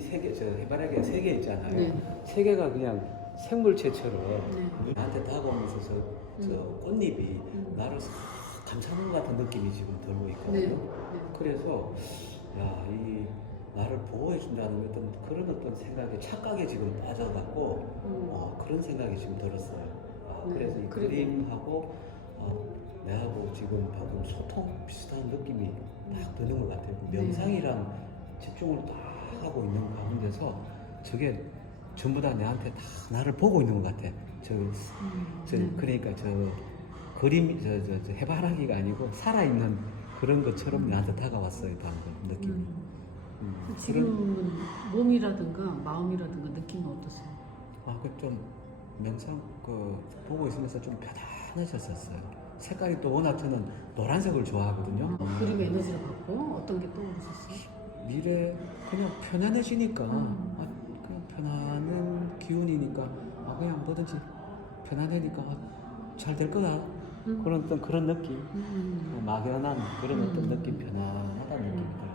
세계 저 해바라기가 세 개 있잖아요. 네. 세 개가 그냥 생물체처럼 네. 나한테 다가오면서 저, 저 음. 꽃잎이 음. 나를 싹 감싸는 것 같은 느낌이 지금 들고 네. 있거든요. 네. 그래서 야, 이 나를 보호해 준다는 어떤 그런 어떤 생각에 착각에 지금 빠져갖고 음. 어, 그런 생각이 지금 들었어요. 아, 네, 그래서 이 그림하고 어, 내하고 지금 방금 소통 비슷한 느낌이 딱 드는 것 같아요. 네. 명상이랑 집중을 딱 하고 있는 가운데서 저게 전부 다 내한테 다 나를 보고 있는 것 같아. 저, 음. 저 네. 그러니까 저 그림 저, 저, 저 해바라기가 아니고 살아있는 그런 것처럼 나한테 다가왔어요 방금 느낌이. 음. 음, 지금은 몸이라든가 마음이라든가 느낌은 어떠세요? 아 그 좀 명상 그 보고 있으면서 좀 편안해졌었어요. 색깔이 또 워낙 저는 노란색을 좋아하거든요. 어, 그림 에너지를 받고 어떤 게 떠오르셨어요? 미래 그냥 편안해지니까 음. 아, 그냥 편안한 기운이니까 아 그냥 뭐든지 편안하니까 아, 잘될 거다 음. 그런 어떤 그런 느낌 음. 어, 막연한 그런 어떤 음. 느낌 편안하다는 느낌이